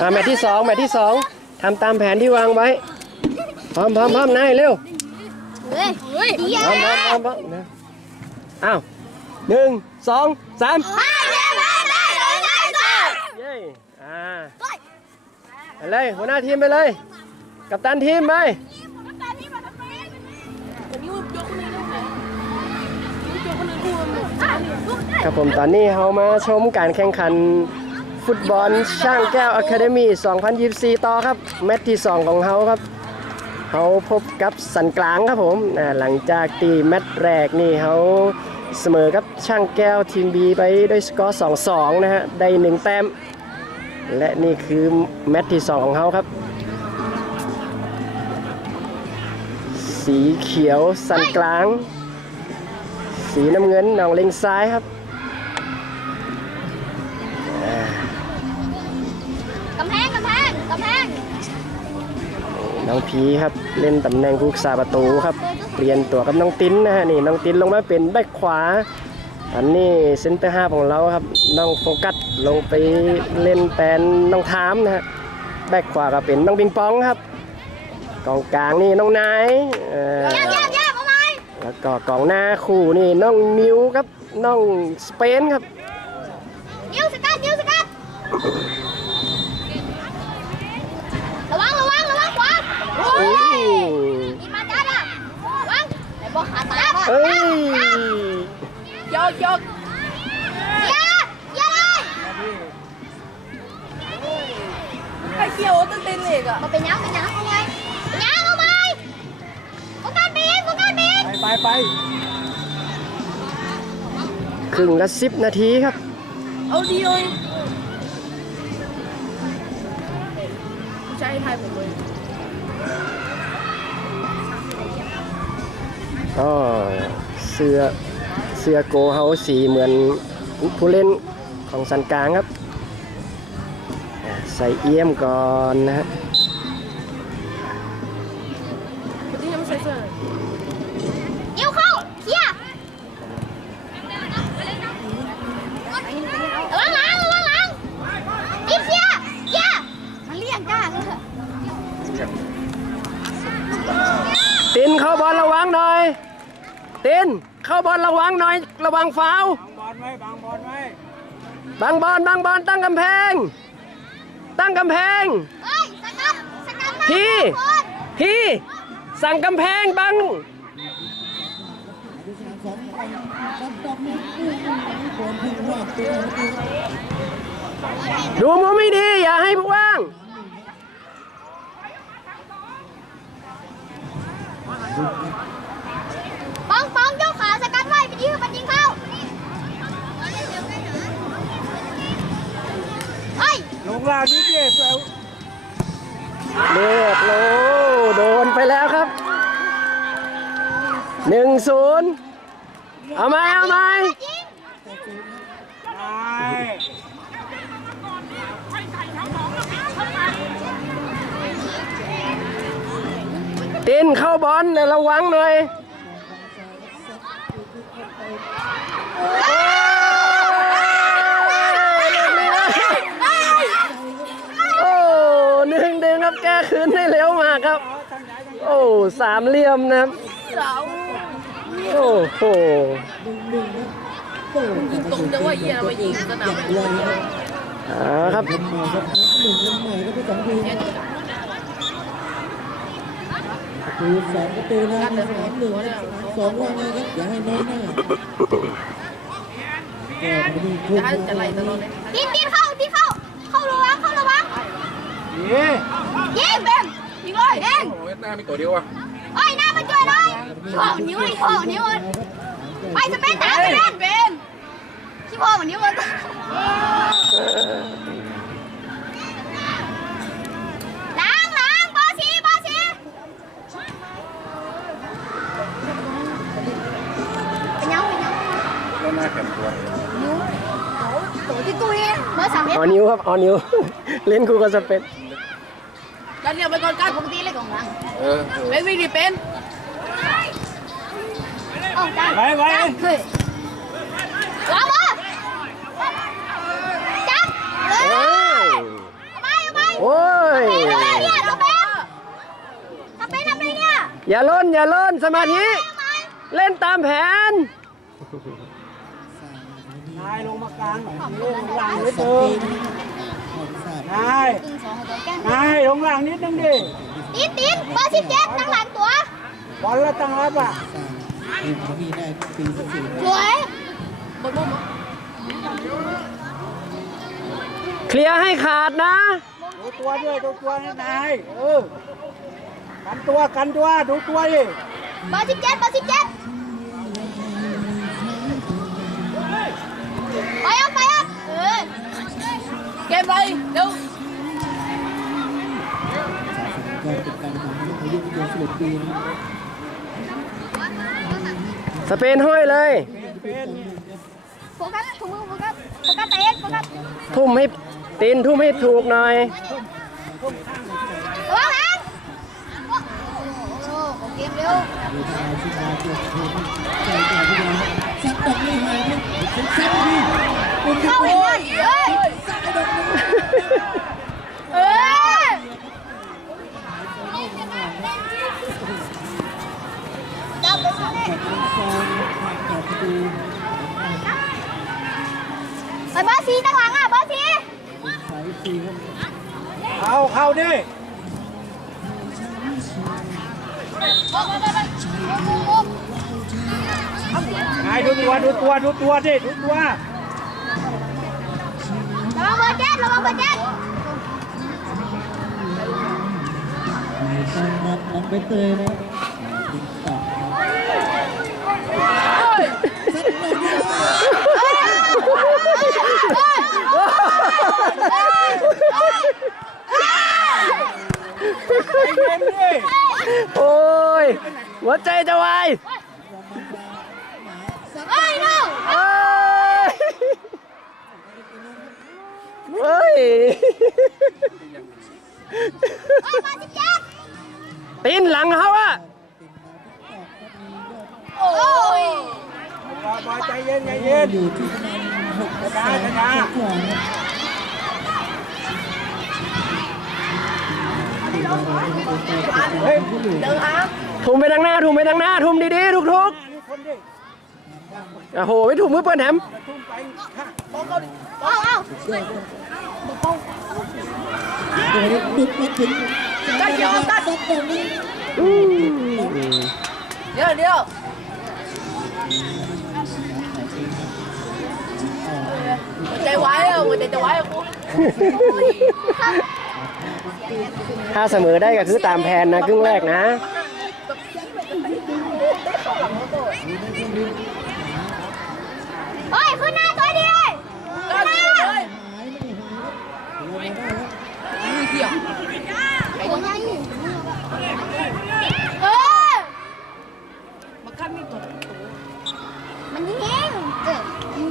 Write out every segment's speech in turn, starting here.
อ่าแมตช์ที่สองแมตช์ที่สองทำตามแผนที่วางไว้ พร้อมพร้อมพร้อมนายเร็ว เฮ้ยเฮ้ยเย้พร้อมพร้อมพร้อมพร้อมนะอ้าวหนึ่งสองสามได้ได้ได้ได้ได้ได้เย้อ่าไปเลยหัวหน้าทีมไปเลย กัปตันทีมไปครับผมตอนนี้เรามาชมการแข่งขัน ฟุตบอลช่างแก้วอะคาเดมี่2024 ต่อครับ แมตช์ที่ 2 ของเขาครับเขาพบกับสันกลางครับผมหลังจากตีแมตช์แรกนี่เขาเสมอกับช่างแก้วทีมบีไปด้วยสกอร์ 2-2 นะฮะ ได้ 1 แต้ม และนี่คือแมตช์ที่ 2 ของเขาครับ สีเขียวสันกลาง สีน้ำเงินหนองเลงซ้ายครับ น้องพีครับเล่นตำแหน่งผู้รักษาประตูครับเปลี่ยนตัวกับน้องติ้นนะฮะนี่น้องติ้นลงมาเป็นแบ็คขวาอันนี้เซนเตอร์ห้าของเราครับน้องโฟกัสลงไปเล่นแทนน้องทามนะฮะแบ็คขวาก็เป็นน้องปิงปองครับกองกลางนี่น้องนายแล้วก็กองหน้าคู่นี่น้องมิวครับน้องสเปนครับนิวสกัดนิวสกัดระวังระวังระวังขวา โอ้ยมาจ้าอะระวังไอ้บอขาตายเอ้ยยกยกอย่าอย่าเลยไอ้เขียวตึ้งเต้นเล็กอะมาเป็นยังเป็นยังเอาไงยังเอาไหมโฟกัสบินโฟกัสบินไปไปไปครึ่งละสิบนาทีครับ เอาดีเลยผู้ไทยผมเลย ก็เสื้อเสื้อโกเฮาสีเหมือนผู้เล่นของสันกลางครับ ใส่เอี่ยมก่อนนะฮะ ตินเข้าบอลระวังหน่อยระวังฟาวล์บอลไว้บางบอลไว้บังบอลบังบอลตั้งกำแพง ตั้งกำแพงเฮ้ยสกัดสกัดมาพี่คนพี่สั่งกำแพงบัง ดูมุมไม่ดี อย่าให้ว่างป ลงล่างนี่เจ็บแล้วเลือดโลโดนไปแล้วครับหนึ่งศูนย์เอาไหมเอาไหมยิงไปตินเข้าบอลนะระวังหน่อยโอ้หนึ่งเด้ง ครับแก้คืนได้เร็วมากครับ โอ้สามเหลี่ยมนะครับเราโอ้โหตรงจะว่าเยี่ยมายิงสนามอ่าครับคือสองประตูนะสนามหนึ่งสนามสองว่าไงครับอย่าให้น้อยหน้าแก้ไม่ได้ทุ่มจะจะไหลตลอดเลยดินดินเข้าดินเข้าเข้าระวังเข้าระวังนี่ ยิงเบมยิงเลยเองโอ้ยหน้ามีตัวเดียวอะเฮ้ยหน้ามาช่วยเลยชิพ่อมันนิ้วเลยชิพ่อมันนิ้วเลยไปสเปนตามสเปนเบนชิพ่อมันนิ้วเลยล้างล้างบอสีบอสีเป็นยังเป็นยังแล้วหน้าแข็งตัวตัวที่ตุ้ยเบอร์สามเมตรออนิ้วครับ ออนิ้วเล่นคู่กับสเปน กันเรียกไปก่อนกันปกติเลยของหลังเออเป็นวิ่งดิเป็นเอ้าได้ไปไปเฮ้ยว้าวว้าวจับเฮ้ยเอ้ยเอาไปเอาไปโอ้ยเป็นเนี่ยสเปนสเปนทำไรเนี่ยอย่าล้นอย่าล้นสมาธิเล่นตามแผน นายลงมากลางหน่อยนี่ลงล่างนิดสนึปีง นออกสาดนายตึงสองตัวแก้มนายลงล่างนิดนึงดิตีนตีนเบอร์สิบเจ็ดตั้งหลังตัวบอลแล้วตั้งรับอะสาดทีมที่ได้ปีสิบสี่สวยเคลียร์ให้ขาดนะ ดูตัวด้วยดูตัวนะนายเออกันตัวกันตัวดูตัวดิเบอร์สิบเจ็ดเบอร์สิบเจ็ด มไปเร็วก็เป็นการของอายุเยาวชนปีนะสเปนห้อยเลยเป็นโฟกัสถุงมือโฟกัสโฟกัสเตะโฟกัสทุ่มให้ตีนทุ่มให้ถูกหน่อย ระวังนะโอ้โหเกมเร็วเวลาชิมาตัวเทมใจใจที่เราสักตกไม่หายนะเป็นสักดีเป็น เข้า เข้า เห็นเฮ้ยเออจับไปซะเนี่ย จากเป็นฟองจากประตู ไปเบอร์สี่ตั้งหลังอะเบอร์สี่สายสี่ครับเข้าเข้าดิโอ้โหโอ้โหโอ้โหนายดูตัวดูตัวดูตัวดิดูตัวระวังเบอร์เจ็ดระวังเบอร์เจ็ดมีต้อนรับน้องใบเตยนะติ๊กต็อกครับ เกมดิ โอ้ย หัวใจจะวายเอ้ยน้องเอ้ยเฮ้ยเอ้ยมาสิเจ็ดตีนหลังเขาอะโอ้ยบอลบอลใจเย็นใจเย็นอยู่ที่ประมาณหกแสนกว่าครับเฮ้ย ทุ่มไปทางหน้าทุ่มไปทางหน้าทุ่มดีๆทุกนี่คนดิๆโอ้โหไม่ถูกมือเปิ้ลแหมทุ่มไปค่ะเอาเอาตัวนี้บุกมาถึงได้ยอมตัดตรงนี้อืมเดี๋ยวเดี๋ยวใจไว้อะหัวใจจะไว้อะกูถ้าเสมอได้ก็คือตามแผนนะครึ่งแรกนะ เฮ้ยขึ้นหน้าตัวดี ก็เลยเลย หัวยังเออ มาขั้นนี่ตัว มันยิงเออยิง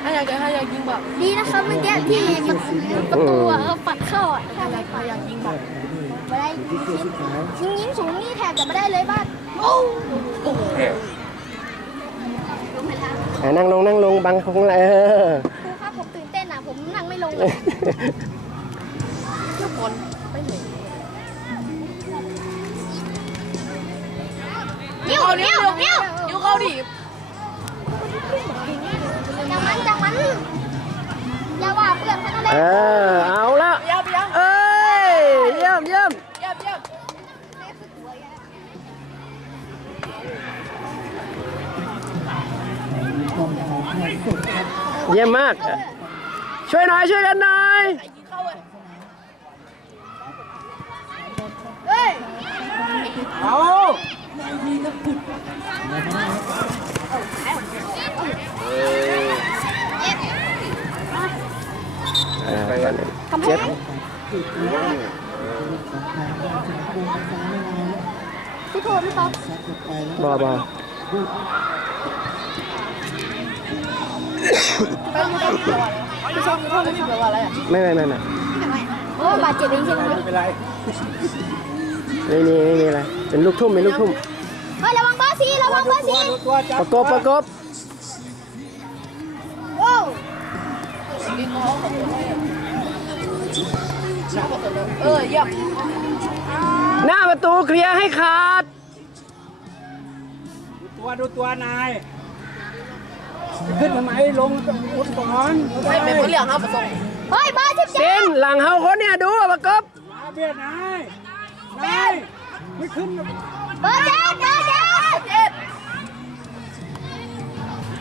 ให้อยากจะให้อยากยิงแบบ ดีนะครับเมื่อกี้ที่ประตูอะเออปัดเข้าอะถ้าไม่ปัด อยากยิงแบบ ไม่ ได้ที่เสื้อสีขาวยิงยิงสูงนี่แทบจะไม่ได้เลยบ้านโอ้อะนั่งลงนั่งลงบังคงไรเออครูครับผมตื่นเต้นอะผมนั่งไม่ลงเลยทุกคนไปไหนนิ้วนิ้วนิ้วนิ้วเข้าดิจังมันจังมันอย่าว่าเพื่อนแค่นั้นเลเอยอเอาละ ยับยับ เอ้ย เยี่ยมเยี่ยม ยับยับ มีกองถ่ายทอดสดครับ เยี่ยมมาก ช่วยหน่อยช่วยกันหน่อยยิงเข้าเลยเฮ้ยเอากำแพเจ็บงของทางด้านชนะกรุงฟ้าไม่ลายพี่โทรพี่ป๊อปซัดลง ไปแล้วบอบอพี่ชอบพี่ชอบพี่แบบว่าอะไรอะไม่ไม่ไม่ไม่โอ้บาดเจ็บเองใช่ไหมไม่เป็นไรไม่มีไม่มีอะไรเป็นลูกทุ่มเป็นลูกทุ่มเฮ้ยระวังเบอร์สี่ระวังเบอร์ซีประกบประกบโอ้เออเยี่ยมหน้าประตูเคลียร์ให้ขาด ดูตัวดูตัวนาย ขึ้นทำไมลงอุดก่อนไม่เป็นผู้เหลืองเอาผสมเฮ้ยเบอร์สิบเซเจ็ดนหลังเฮาคนเนี่ยดูอะประกบมาเบียดนายนายไม่ขึ้นเบอร์เจ็ดเบอร์เจ็ดเจ็ด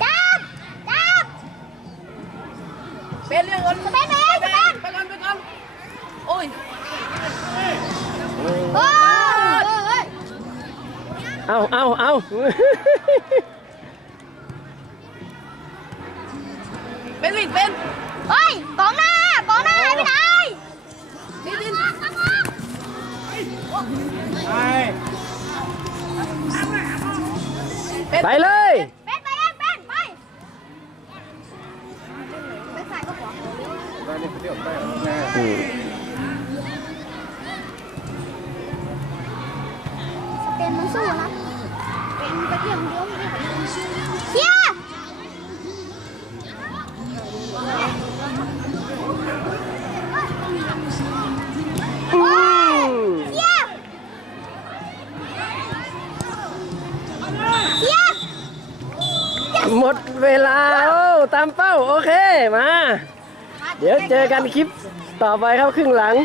จับจับเป็นเรื่องเงินเป็นเป็นเป็นไปก่อนไปก่อนโอ้ยโอ้ย เอาเอาเอา เป็นวิ่งเป็นเฮ้ยกองหน้ากองหน้าหายไปไหนนี่ดินนายไปเลย เป็นไปเองเป็นไปไปใส่ก็ขวาได้นี่เที่ยวได้แน่อืมเป็นมันสู้นะเป็นไปเที่ยวเดียวามเป้า โอเค มา เดี๋ยวเจอกันคลิปต่อไปครับครึ่งหลัง